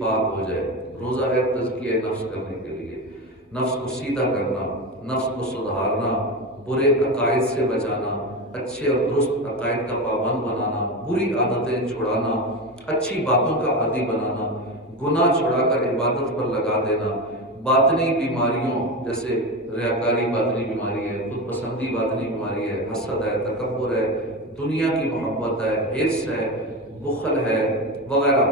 پاک ہو جائے۔ روزہ ہے تزکیہ نفس کرنے کے لیے، نفس کو سیدھا کرنا، نفس کو سدھارنا، برے عقائد سے بچانا، اچھے اور درست عقائد کا پابند بنانا، بری عادتیں چھڑانا، اچھی باتوں کا عادی بنانا، گناہ چھڑا کر عبادت پر لگا دینا، باطنی بیماریوں جیسے ریاکاری باطنی بیماری ہے، خود پسندی باطنی بیماری ہے، حسد ہے، تکبر ہے، دنیا کی محبت ہے، حرص ہے، بخل ہے وغیرہ،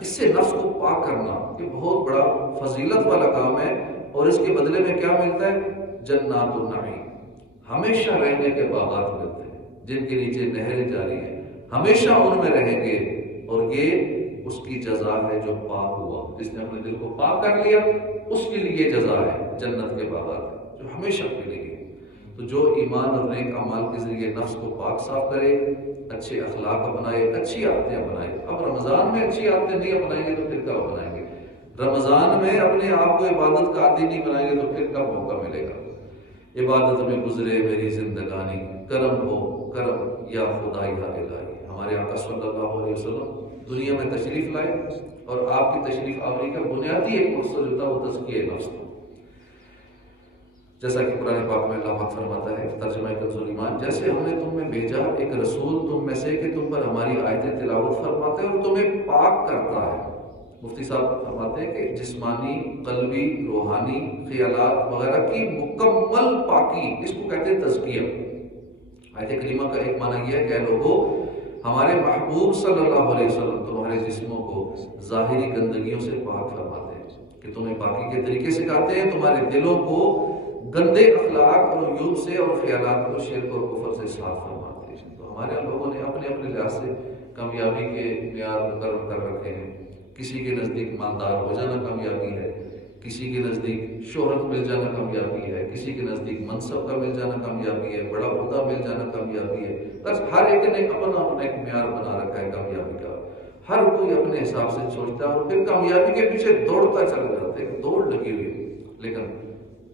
اس سے نفس کو پاک کرنا یہ بہت بڑا فضیلت والا کام ہے۔ اور اس کے بدلے میں کیا ملتا ہے؟ جنات النعیم، ہمیشہ رہنے کے باغات ملتے ہیں جن کے نیچے نہریں جاری ہیں، ہمیشہ ان میں رہیں گے، اور یہ اس کی جزا ہے جو پاک ہوا۔ جس نے اپنے دل کو پاک کر لیا اس کے لیے جزا ہے جنت کے باغات جو ہمیشہ ملے گی۔ تو جو ایمان اور نیک اعمال کے ذریعے نفس کو پاک صاف کرے، اچھے اخلاق اپنائے، اچھی عادتیں اپنائے۔ اب رمضان میں اچھی عادتیں نہیں اپنائیں گے تو پھر کب اپنائیں گے؟ رمضان میں اپنے آپ کو عبادت کا عادی نہیں بنائیں گے تو پھر کب موقع ملے گا؟ عبادت میں گزرے میری زندگانی، کرم ہو کرم یا خدا یا الہی۔ ہمارے آقا صلی اللہ علیہ وسلم دنیا میں تشریف لائے اور آپ کی تشریف آوری کا بنیادی ایک مقصد جو تھا وہ تزکیہ نفس تھا۔ جیسا کہ قرآن پاک میں اللہ پاک فرماتا ہے، ترجمہ کنز الایمان، جیسے ہم نے تم میں بھیجا ایک رسول تم میں سے کہ تم پر ہماری آیتیں تلاوت فرماتا ہے اور تمہیں پاک کرتا ہے۔ مفتی صاحب فرماتے ہیں کہ جسمانی، قلبی، روحانی، خیالات وغیرہ کی مکمل پاکی، اس کو کہتے ہیں تزکیہ۔ آیت کریمہ کا ایک معنی یہ ہے کہ اے لوگو، ہمارے محبوب صلی اللہ علیہ وسلم تمہارے جسموں کو ظاہری گندگیوں سے پاک فرماتے ہیں، کہ تمہیں پاکی کے طریقے سکھاتے ہیں، تمہارے دلوں کو گندے اخلاق اور عیوب سے اور خیالات اور شرک اور کفر سے صاف فرماتے ہیں۔ تو ہمارے لوگوں نے اپنے اپنے لحاظ سے کامیابی کے معیار مقرر کر رکھے ہیں۔ کسی کے نزدیک مالدار ہو جانا کامیابی ہے، کسی کے نزدیک شہرت مل جانا کامیابی ہے، کسی کے نزدیک منصب کا مل جانا کامیابی ہے، بڑا عہدہ مل جانا کامیابی ہے۔ بس ہر ایک نے اپنا اپنا ایک معیار بنا رکھا ہے کامیابی کا، ہر کوئی اپنے حساب سے سوچتا ہے اور پھر کامیابی کے پیچھے دوڑتا چلا جاتا ہے، دوڑ لگی ہوئی۔ لیکن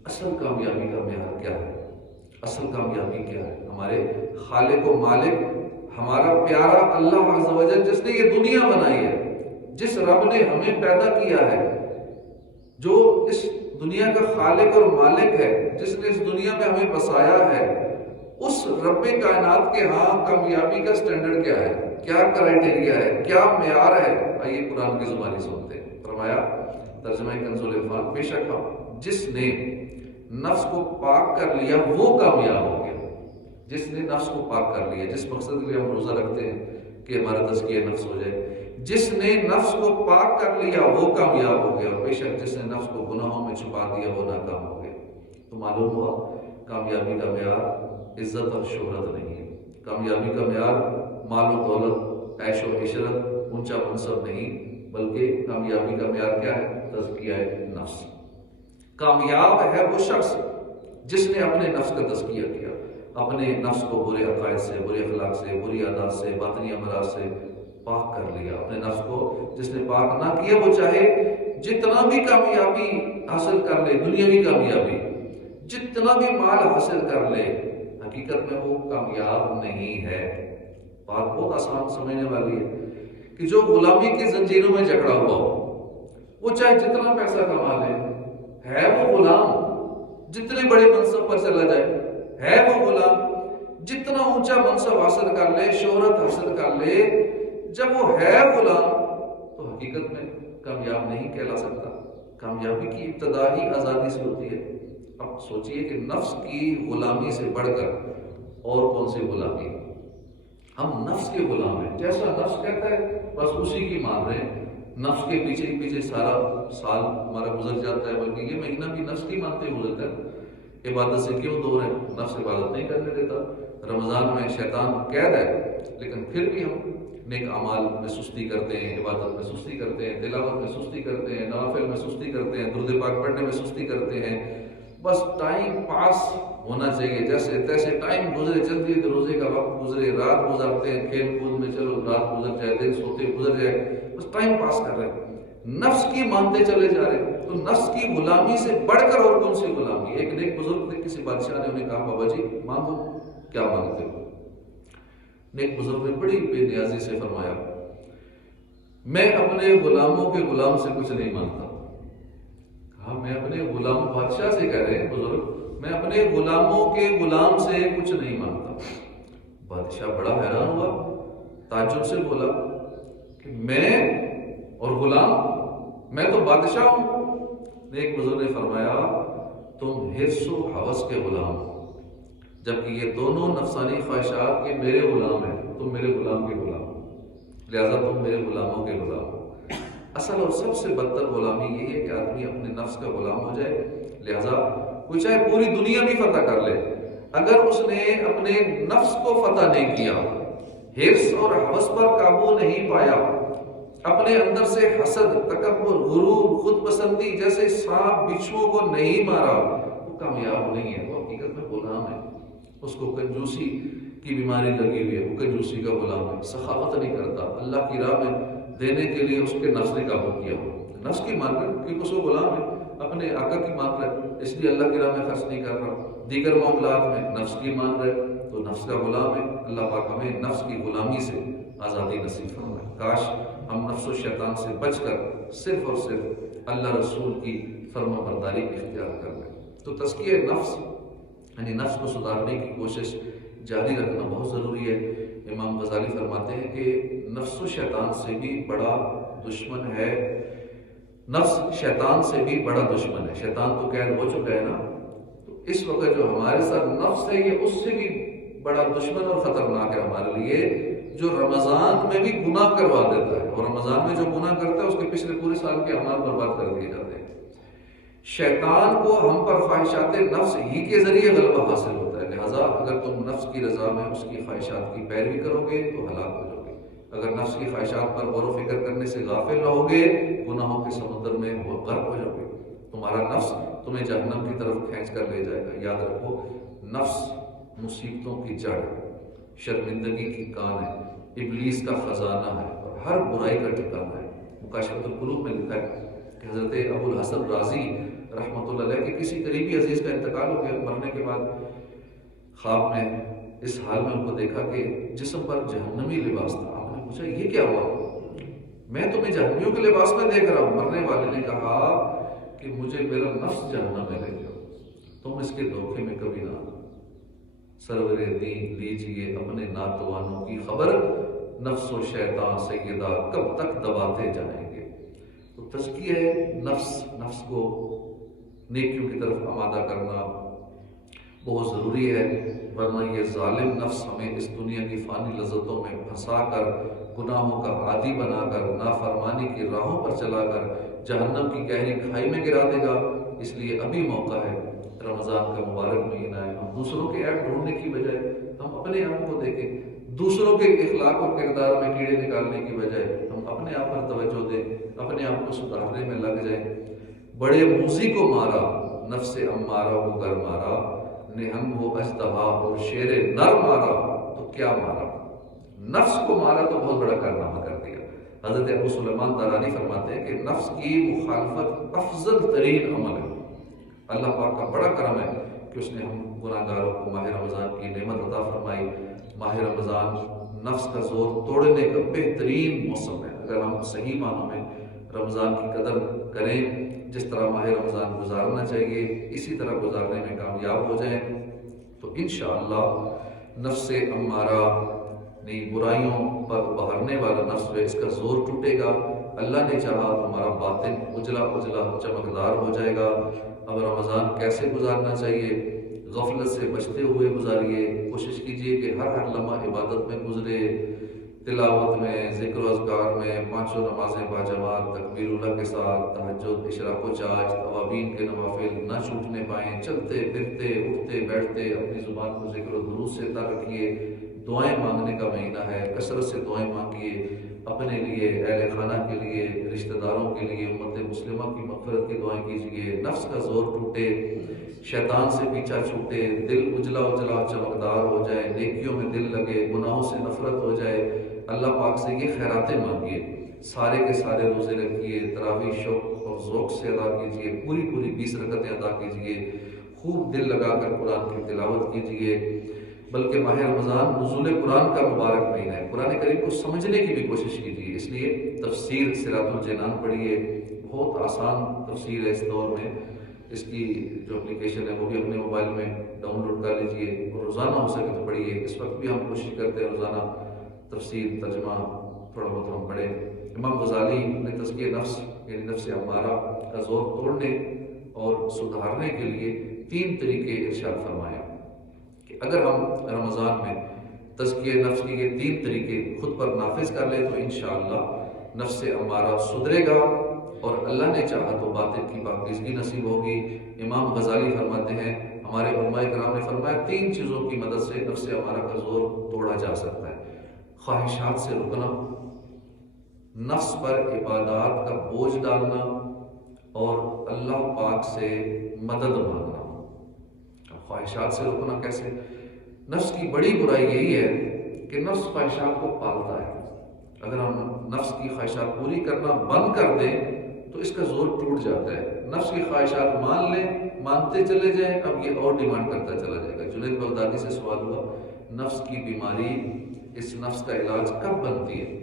اصل کامیابی کا معیار کیا ہے؟ اصل کامیابی کیا ہے؟ ہمارے خالق و مالک، ہمارا پیارا اللہ عز و جل جس نے یہ دنیا بنائی ہے، جس رب نے ہمیں پیدا کیا ہے، جو اس دنیا کا خالق اور مالک ہے، جس نے اس دنیا میں ہمیں بسایا ہے، اس رب کائنات کے ہاں کامیابی کا سٹینڈرڈ کیا ہے؟ کیا کرائیٹیریا ہے؟ کیا معیار ہے؟ آئیے قرآن کی زبانی سنتے ہیں۔ فرمایا ترجمہ کنز الایمان، بے شک جس نے نفس کو پاک کر لیا وہ کامیاب ہو گیا۔ جس نے نفس کو پاک کر لیا، جس مقصد کے لیے ہم روزہ رکھتے ہیں کہ ہمارا تزکیہ نفس ہو جائے، جس نے نفس کو پاک کر لیا وہ کامیاب ہو گیا، اور بے شک جس نے نفس کو گناہوں میں چھپا دیا وہ ناکام ہو گیا۔ تو معلوم ہوا کامیابی کا معیار عزت اور شہرت نہیں ہے، کامیابی کا معیار مال و دولت، عیش و عشرت، اونچا منصب نہیں، بلکہ کامیابی کا معیار کیا ہے؟ تزکیہ نفس۔ کامیاب ہے وہ شخص جس نے اپنے نفس کا تزکیہ کیا، اپنے نفس کو برے عقائد سے، برے اخلاق سے، بری عادات سے، باطنی امراض سے پاک کر لیا۔ اپنے نفس کو جس نے پاک نہ کیا، وہ چاہے جتنا بھی کامیابی حاصل کر لے، دنیاوی کامیابی، جتنا بھی مال حاصل کر لے، حقیقت میں وہ کامیاب نہیں ہے۔ بات بہت آسان سمجھنے والی ہے کہ جو غلامی کی زنجیروں میں جکڑا ہوا ہو، وہ چاہے جتنا پیسہ کما لے، ہے وہ غلام۔ جتنے بڑے منصب پر چلا جائے ہے وہ غلام، جتنا اونچا منصب حاصل کر لے، شہرت حاصل کر لے، جب وہ ہے غلام تو حقیقت میں کامیاب نہیں کہلا سکتا۔ کامیابی کی ابتدا ہی آزادی سے ہوتی ہے۔ اب سوچئے کہ نفس کی غلامی سے بڑھ کر اور کون سی غلامی؟ ہم نفس کے غلام ہیں، جیسا نفس کہتا ہے بس اسی کی مان رہے ہیں، نفس کے پیچھے پیچھے سارا سال ہمارا گزر جاتا ہے، بلکہ یہ مہینہ بھی نفس کی مانتے گزرتا ہے۔ عبادت سے کیوں دور ہے؟ نفس عبادت نہیں کرنے دیتا۔ رمضان میں شیطان قید ہے، لیکن پھر بھی ہم نیک اعمال میں سستی کرتے ہیں، عبادت میں سستی کرتے ہیں، تلاوت میں سستی کرتے ہیں، نوافل میں سستی کرتے ہیں، درود پاک پڑھنے میں سستی کرتے ہیں۔ بس ٹائم پاس ہونا چاہیے، جیسے تیسے ٹائم گزرے، جلدی روزے کا وقت گزرے، رات گزارتے ہیں کھیل کود میں، چلو رات گزر جائے، دن سوتے گزر جائے، بس ٹائم پاس کر رہے ہیں، نفس کی مانتے چلے جا رہے ہیں۔ تو نفس کی غلامی سے بڑھ کر اور کون سی غلامی؟ ایک نیک بزرگ تھے، کسی بادشاہ نے انہیں کہا بابا جی مانگو، کیا مانگتے ہو؟ نیک بزرگ نے بڑی بے نیازی سے فرمایا میں اپنے غلاموں کے غلام سے کچھ نہیں مانتا. کہا میں اپنے غلام، بادشاہ سے کہہ رہے ہیں بزرگ، میں اپنے غلاموں کے غلام سے کچھ نہیں مانتا. بادشاہ بڑا حیران ہوا، تعجب سے بولا کہ میں اور غلام، میں تو بادشاہ ہوں. ایک بزرگ نے فرمایا تم حرص و ہوس کے غلام ہو، جبکہ یہ دونوں نفسانی خواہشات کے میرے غلام ہیں. تم میرے غلام کے غلام ہو، لہذا تم میرے غلاموں کے غلام ہو. اصل اور سب سے بدتر غلامی یہی ہے کہ آدمی اپنے نفس کا غلام ہو جائے. لہذا کوئی چاہے پوری دنیا بھی فتح کر لے، اگر اس نے اپنے نفس کو فتح نہیں کیا، حرص اور ہوس پر قابو نہیں پایا، اپنے اندر سے حسد، تکبر، غرور، خود پسندی جیسے سانپ بچھوؤں کو نہیں مارا، وہ کامیاب نہیں ہے. وہ حقیقت میں غلام ہے. اس کو کنجوسی کی بیماری لگی ہوئی ہے، وہ کنجوسی کا غلام ہے، سخاوت نہیں کرتا. اللہ کی راہ میں دینے کے لیے اس کے نفس نے قابو کیا ہو، نفس کی مان رہا کیونکہ اس کو غلام ہے، اپنے آقا کی مان رہا ہے اس لیے اللہ کی راہ میں خرچ نہیں کر رہا. دیگر معاملات میں نفس کی مان رہے تو نفس کا غلام ہے. اللہ پاک ہمیں نفس کی غلامی سے آزادی نصیب فرمائے. کاش ہم نفس و شیطان سے بچ کر صرف اور صرف اللہ رسول کی فرما برداری اختیار کر لیں. تو تزکیہ نفس یعنی نفس کو سدھارنے کی کوشش جاری رکھنا بہت ضروری ہے. امام غزالی فرماتے ہیں کہ نفس و شیطان سے بھی بڑا دشمن ہے، نفس شیطان سے بھی بڑا دشمن ہے. شیطان تو قید ہو چکا ہے نا، تو اس وقت جو ہمارے ساتھ نفس ہے یہ اس سے بھی بڑا دشمن اور خطرناک ہے ہمارے لیے، جو رمضان میں بھی گناہ کروا دیتا ہے. اور رمضان میں جو گناہ کرتا ہے اس کے پچھلے پورے سال کے اعمال برباد کر دیے جاتے ہیں. شیطان کو ہم پر خواہشات نفس ہی کے ذریعے غلبہ حاصل ہوتا ہے. لہٰذا اگر تم نفس کی رضا میں اس کی خواہشات کی پیروی کرو گے تو ہلاک ہو جاؤ گے. اگر نفس کی خواہشات پر غور و فکر کرنے سے غافل رہو گے، گناہوں کے سمندر میں غرق ہو جاؤ گے. تمہارا نفس تمہیں جہنم کی طرف کھینچ کر لے جائے گا. یاد رکھو، نفس مصیبتوں کی جڑ، شرمندگی کی کان ہے، ابلیس کا خزانہ ہے اور ہر برائی کا ٹھکانہ ہے. مکاشفۃ القلوب میں لکھا ہے کہ حضرت ابو الحسن رازی رحمۃ اللہ علیہ کے کسی قریبی عزیز کا انتقال ہو گیا. مرنے کے بعد خواب میں اس حال میں ان کو دیکھا کہ جسم پر جہنمی لباس تھا. آپ نے پوچھا یہ کیا ہوا؟ میں تمہیں جہنمیوں کے لباس میں دیکھ رہا ہوں. مرنے والے نے کہا کہ مجھے میرا نفس جہنم میں لے گیا، تم اس کے دھوکے میں کبھی نہ آنا. سرور دین لیجئے اپنے ناتوانوں کی خبر، نفس و شیطان سیدہ کب تک دباتے جائیں گے. تو تزکیہ نفس، نفس کو نیکیوں کی طرف آمادہ کرنا بہت ضروری ہے، ورنہ یہ ظالم نفس ہمیں اس دنیا کی فانی لذتوں میں پھنسا کر، گناہوں کا عادی بنا کر، نافرمانی کی راہوں پر چلا کر جہنم کی گہری کھائی میں گرا دے گا. اس لیے ابھی موقع ہے، رمضان کا مبارک مہینہ ہے. ہم دوسروں کے عیب ڈھونڈنے کی بجائے ہم اپنے آپ کو دیکھیں، دوسروں کے اخلاق اور کردار میں کیڑے نکالنے کی بجائے ہم اپنے آپ پر توجہ دیں، اپنے آپ کو سدھارنے میں لگ جائیں. بڑے موذی کو مارا، نفس امارہ کو گر مارا، نہنگ و اژدہا اور شیر نر مارا تو کیا مارا. نفس کو مارا تو بہت بڑا کارنامہ کر دیا. حضرت ابو سلیمان دارانی فرماتے ہیں کہ نفس کی مخالفت افضل ترین عمل ہے. اللہ پاک کا بڑا کرم ہے کہ اس نے ہم گناہ گاروں کو ماہ رمضان کی نعمت عطا فرمائی. ماہ رمضان نفس کا زور توڑنے کا بہترین موسم ہے. اگر ہم صحیح معنوں میں رمضان کی قدر کریں، جس طرح ماہ رمضان گزارنا چاہیے اسی طرح گزارنے میں کامیاب ہو جائیں، تو انشاءاللہ نفس امارہ نہیں، برائیوں پر ابھارنے والا نفس ہے، اس کا زور ٹوٹے گا. اللہ نے چاہا تمہارا باطن اجلا اجلا چمکدار ہو جائے گا. اب رمضان کیسے گزارنا چاہیے؟ غفلت سے بچتے ہوئے گزاریے. کوشش کیجئے کہ ہر لمحہ عبادت میں گزرے، تلاوت میں، ذکر و اذکار میں، پانچوں نمازیں باجماعت تکبیر اللہ کے ساتھ، تہجد، اشراق و چاش، توابین کے نوافل نہ چھوٹنے پائیں. چلتے پھرتے اٹھتے بیٹھتے اپنی زبان کو ذکر و درود سے تر رکھیے. دعائیں مانگنے کا مہینہ ہے، کثرت سے دعائیں مانگیے، اپنے لیے، اہل خانہ کے لیے، رشتہ داروں کے لیے، امت مسلمہ کی مغفرت کی دعائیں کیجیے. نفس کا زور ٹوٹے، شیطان سے پیچھا چھوٹے، دل اجلا اجلا چمکدار ہو جائے، نیکیوں میں دل لگے، گناہوں سے نفرت ہو جائے. اللہ پاک سے یہ خیراتیں مانگیے. سارے کے سارے روزے رکھیے، تراویح شوق اور ذوق سے ادا کیجیے، پوری 20 رکعتیں ادا کیجیے، خوب دل لگا کر قرآن کی تلاوت کیجیے. بلکہ ماہ رمضان نزول قرآن کا مبارک مہینہ ہے، قرآن کریم کو سمجھنے کی بھی کوشش کیجیے۔ اس لیے تفسیر صراط الجنان پڑھیے، بہت آسان تفسیر ہے اس دور میں، اس کی جو اپلیکیشن ہے وہ بھی اپنے موبائل میں ڈاؤن لوڈ کر لیجیے اور روزانہ ہو سکے تو پڑھیے۔ اس وقت بھی ہم کوشش کرتے ہیں روزانہ تفسیر ترجمہ تھوڑا بہت ہم پڑھیں۔ امام غزالی نے تزکیہ نفس یعنی نفس امارہ کا زور توڑنے اور سدھارنے کے لیے 3 طریقے ارشاد فرمایا کہ اگر ہم رمضان میں تزکیہ نفس کے یہ 3 طریقے خود پر نافذ کر لیں تو انشاءاللہ نفس امارہ سدھرے گا اور اللہ نے چاہا تو باطن کی پاکیزگی نصیب ہوگی۔ امام غزالی فرماتے ہیں، ہمارے علماء کرام نے فرمایا 3 چیزوں کی مدد سے نفس امارہ کا زور توڑا جا سکتا ہے: خواہشات سے رکنا، نفس پر عبادات کا بوجھ ڈالنا اور اللہ پاک سے مدد مانگنا۔ خواہشات سے رکنا کیسے؟ نفس کی بڑی برائی یہی ہے کہ نفس خواہشات کو پالتا ہے۔ اگر ہم نفس کی خواہشات پوری کرنا بند کر دیں تو اس کا زور ٹوٹ جاتا ہے۔ نفس کی خواہشات مان لیں، مانتے چلے جائیں، اب یہ اور ڈیمانڈ کرتا چلا جائے گا۔ جنید بغدادی سے سوال ہوا، نفس کی بیماری، اس نفس کا علاج کب بنتی ہے؟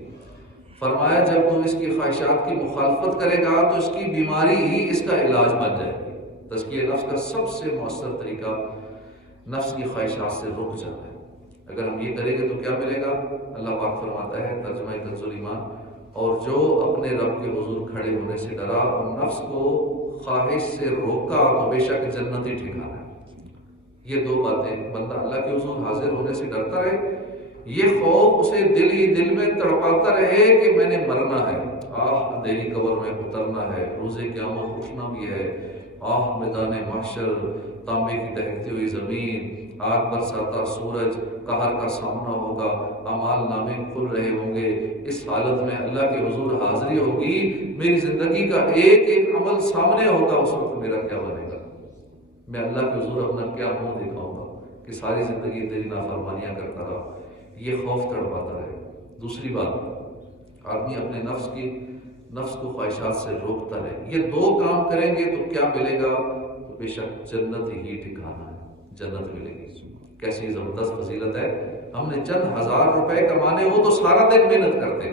فرمایا جب تم اس کی خواہشات کی مخالفت کرے گا تو اس کی بیماری ہی اس کا علاج بن جائے گی۔ تزکیہ نفس کا سب سے مؤثر طریقہ نفس کی خواہشات سے رک جاتا ہے۔ اگر ہم یہ کریں گے تو کیا ملے گا؟ اللہ پاک فرماتا ہے ترجمہ کنز الایمان، اور جو اپنے رب کے حضور کھڑے ہونے سے ڈرا اور نفس کو خواہش سے روکا تو بے شک جنت ہی ٹھکانا ہے۔ یہ 2 باتیں، بندہ اللہ کے حضور حاضر ہونے سے ڈرتا رہے، یہ خوف اسے دل ہی دل میں تڑپاتا رہے کہ میں نے مرنا ہے، اندھیری قبر میں اترنا ہے، روز قیامت اٹھنا بھی ہے، میدان محشر، تانبے کی دہکتی ہوئی زمین، آگ برساتا سورج، قہر کا سامنا ہوگا، اعمال نامے کھل رہے ہوں گے۔ اس حالت میں اللہ کے حضور حاضری ہوگی، میری زندگی کا ایک ایک عمل سامنے ہوگا، اس وقت میرا کیا بنے گا؟ میں اللہ کے حضور اپنا کیا منہ دکھاؤں گا کہ ساری زندگی تیری نافرمانیاں کرتا رہا؟ یہ خوف تڑپاتا رہے۔ دوسری بات، آدمی اپنے نفس کو خواہشات سے روکتا رہے۔ یہ 2 کام کریں گے تو کیا ملے گا؟ تو بے شک جنت ہی ٹھکانا ہے، جنت ملے گی۔ کیسی زبردست فضیلت ہے! ہم نے چند 1000 روپے کمانے ہو تو سارا دن محنت کرتے،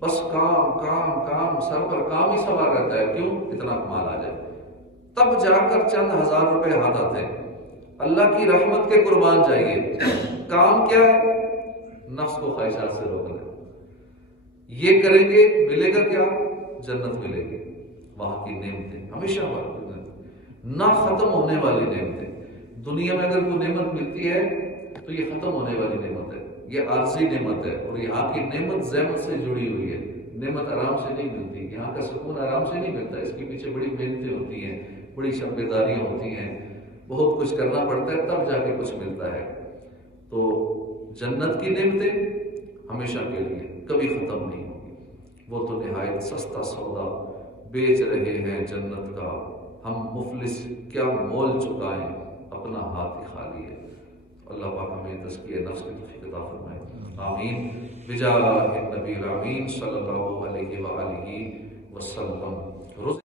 بس کام کام کام، سر پر کام ہی سوار رہتا ہے، کیوں؟ اتنا کمال آ جائے، تب جا کر چند 1000 روپے ہاتھ آتے ہیں۔ اللہ کی رحمت کے قربان جائیے، کام کیا ہے؟ نفس کو خواہشات سے روکنا۔ یہ کریں گے ملے گا کیا؟ جنت ملے گی، وہاں کی نعمتیں ہمیشہ نہ ختم ہونے والی نعمتیں۔ دنیا میں اگر کوئی نعمت ملتی ہے تو یہ ختم ہونے والی نعمت ہے، یہ عارضی نعمت ہے، اور یہاں کی نعمت زحمت سے جڑی ہوئی ہے۔ نعمت آرام سے نہیں ملتی، یہاں کا سکون آرام سے نہیں ملتا، اس کے پیچھے بڑی محنتیں ہوتی ہیں، بڑی شبیداریاں ہوتی ہیں، بہت کچھ کرنا پڑتا ہے تب جا کے کچھ ملتا ہے۔ تو جنت کی نعمتیں ہمیشہ کے لیے کبھی ختم نہیں ہوگی، وہ تو نہایت سستا سودا بیچ رہے ہیں جنت کا، ہم مفلس کیا مول چکائیں، اپنا ہاتھ ہی خالی ہے۔ اللہ پاک ہمیں تزکیہ نفس کی توفیق عطا فرمائے، آمین بجاہ النبی الامین صلی اللہ علیہ وآلہ وسلم۔